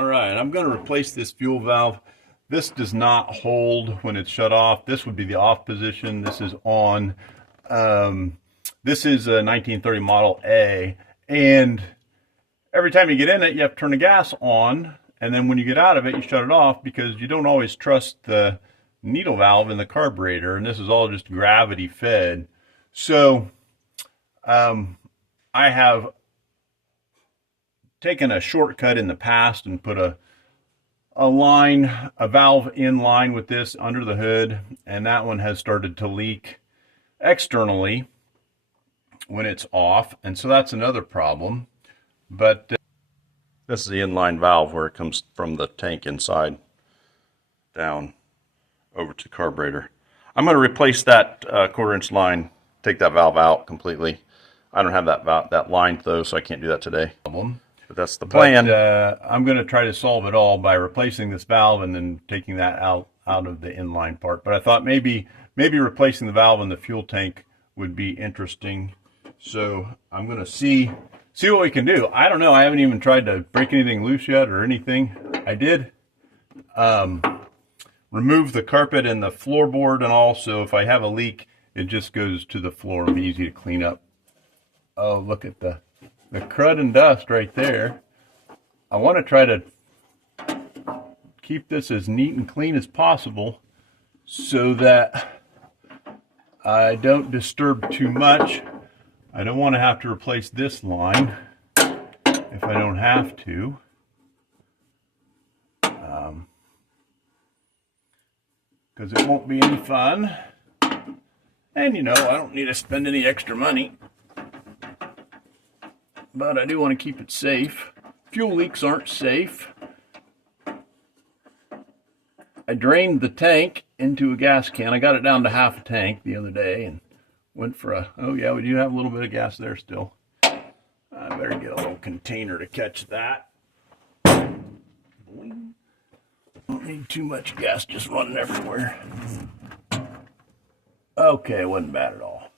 All right, I'm going to replace this fuel valve. This does not hold when it's shut off. This would be the off position. This is on. This is a 1930 Model A, and every time you get in it, you have to turn the gas on, and then when you get out of it, you shut it off because you don't always trust the needle valve in the carburetor, and this is all just gravity fed. So I have taken a shortcut in the past and put a valve in line with this under the hood, and that one has started to leak externally when it's off, and so that's another problem. But this is the inline valve where it comes from the tank inside down over to the carburetor. I'm going to replace that 1/4-inch line, take that valve out completely. I don't have that line though, so I can't do that today. But that's the plan. But, I'm going to try to solve it all by replacing this valve and then taking that out of the inline part. But I thought maybe replacing the valve in the fuel tank would be interesting. So I'm going to see what we can do. I don't know. I haven't even tried to break anything loose yet or anything. I did remove the carpet and the floorboard and all. So if I have a leak, it just goes to the floor and be easy to clean up. Oh, look at the crud and dust right there. I want to try to keep this as neat and clean as possible so that I don't disturb too much. I don't want to have to replace this line if I don't have to. Because it won't be any fun. And you know, I don't need to spend any extra money. But I do want to keep it safe. Fuel leaks aren't safe. I drained the tank into a gas can. I got it down to half a tank the other day and went for a, oh yeah, we do have a little bit of gas there still. I better get a little container to catch that. Don't need too much gas just running everywhere. Okay, it wasn't bad at all.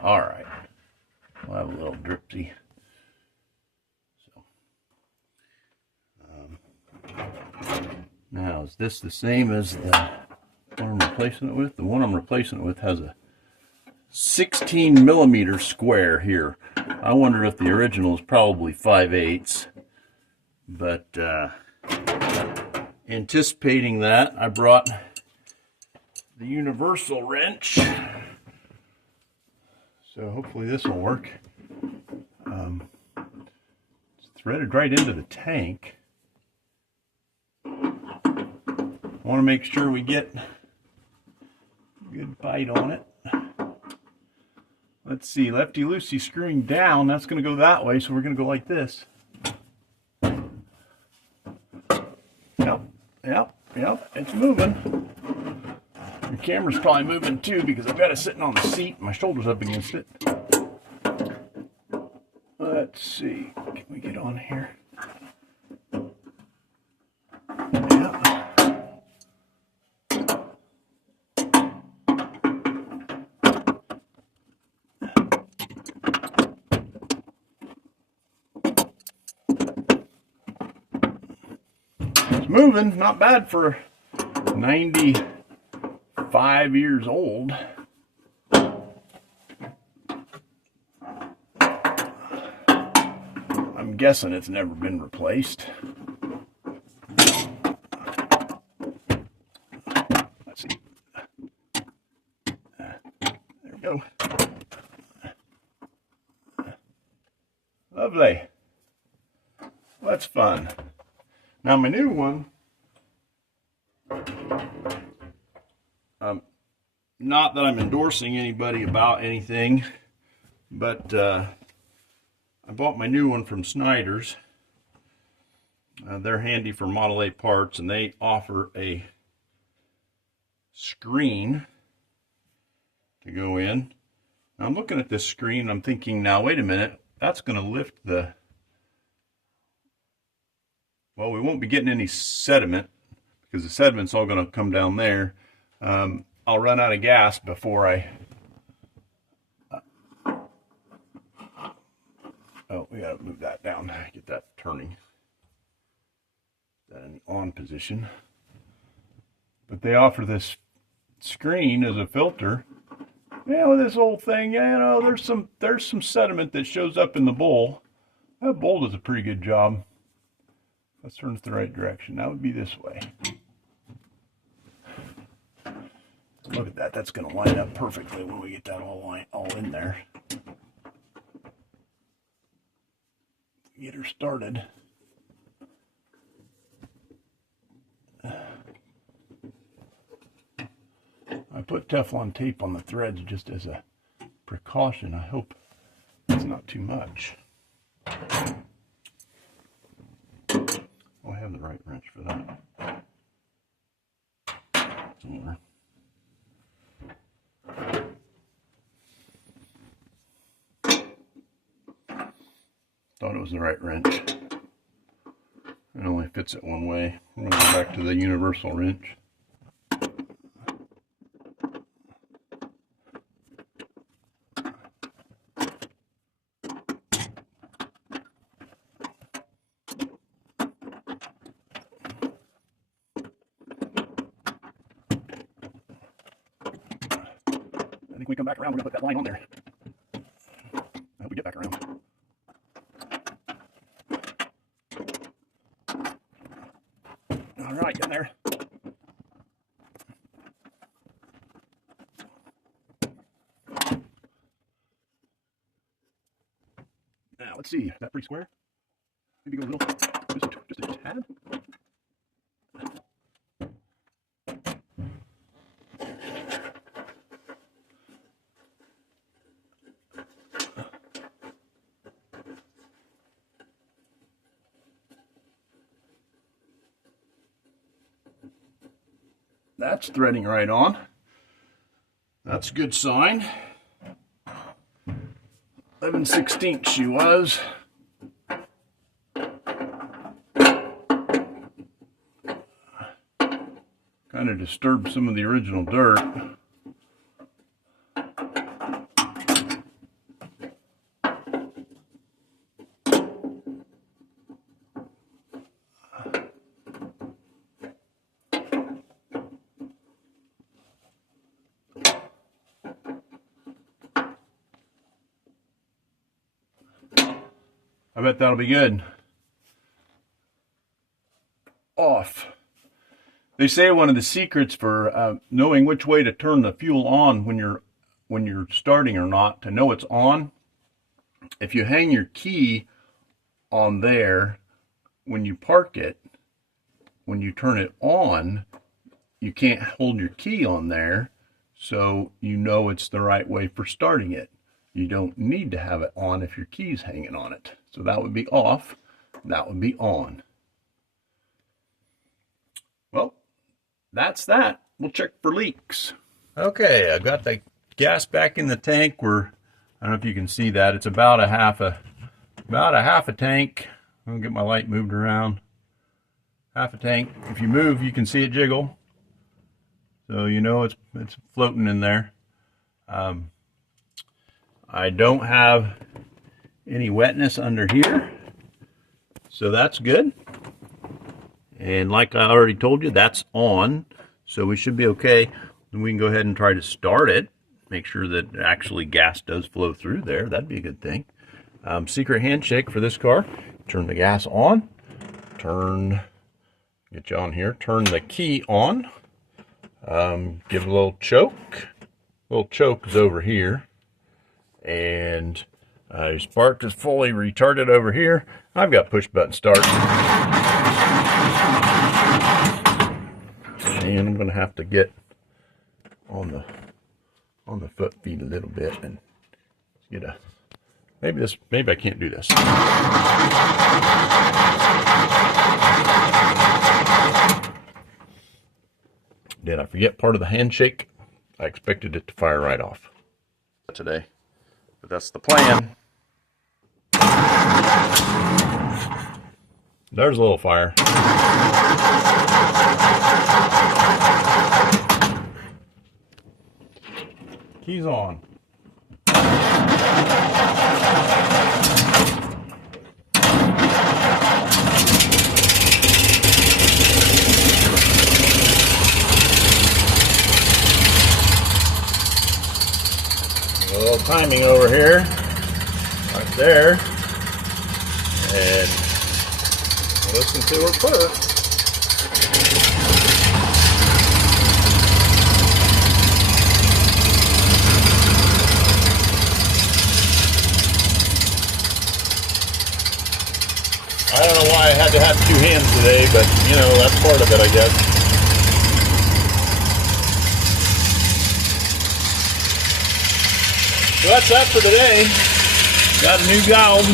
All right. We'll have a little dripsy. So, now, is this the same as the one I'm replacing it with? The one I'm replacing it with has a 16 millimeter square here. I wonder if the original is probably 5/8. But anticipating that, I brought the universal wrench. So hopefully this will work. It's threaded right into the tank. I want to make sure we get a good bite on it. Let's see, lefty-loosey screwing down. That's going to go that way, so we're going to go like this. Yep, it's moving. The camera's probably moving too because I've got it sitting on the seat. My shoulder's up against it. Let's see. Can we get on here? Yeah. It's moving. Not bad for 95 years old. I'm guessing it's never been replaced. Let's see. There we go. Lovely. Well, that's fun. Now my new one, not that I'm endorsing anybody about anything, but I bought my new one from Snyder's. They're handy for Model A parts, and they offer a screen to go in. Now I'm looking at this screen, I'm thinking, now wait a minute, that's going to lift the, well, we won't be getting any sediment because the sediment's all going to come down there. I'll run out of gas before I oh, we gotta move that down, get that turning. that in the on position. But they offer this screen as a filter. Yeah, with this old thing, you know, there's some sediment that shows up in the bowl. That bowl does a pretty good job. Let's turn it the right direction. That would be this way. Look at that. That's going to line up perfectly when we get that all in there. Get her started. I put Teflon tape on the threads just as a precaution. I hope it's not too much. Oh, I have the right wrench for that. Somewhere. Thought it was the right wrench. It only fits it one way. I'm going to go back to the universal wrench. I think we come back around, we're going to put that line on there. I hope we get back around. All right, get in there. Now, let's see. Is that pretty square? Maybe go a little, just a tad. That's threading right on. That's a good sign. 11/16 she was. Kind of disturbed some of the original dirt. I bet that'll be good. Off. They say one of the secrets for knowing which way to turn the fuel on when you're starting or not, to know it's on, if you hang your key on there when you park it, when you turn it on, you can't hold your key on there, so you know it's the right way for starting it. You don't need to have it on if your key's hanging on it. So that would be off, that would be on. Well, that's that. We'll check for leaks. Okay, I got the gas back in the tank. I don't know if you can see that. It's about a half a tank. I'm gonna get my light moved around. Half a tank. If you move, you can see it jiggle. So you know it's floating in there. I don't have any wetness under here, so that's good. And like I already told you, that's on, so we should be okay. Then we can go ahead and try to start it, make sure that actually gas does flow through there. That'd be a good thing. Secret handshake for this car: turn the gas on, get you on here, turn the key on, give it a little choke. Little choke is over here, and your spark is fully retarded over here. I've got push button start. And I'm gonna have to get on the foot feet a little bit and get a, maybe I can't do this. Did I forget part of the handshake? I expected it to fire right off today, but that's the plan. There's a little fire. Keys on. timing over here, right there, and listen to her purr. I don't know why I had to have two hands today, but you know, that's part of it, I guess. So that's that for today. Got a new valve,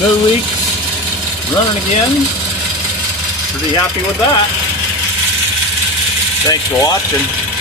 no leaks, running again. Pretty happy with that. Thanks for watching.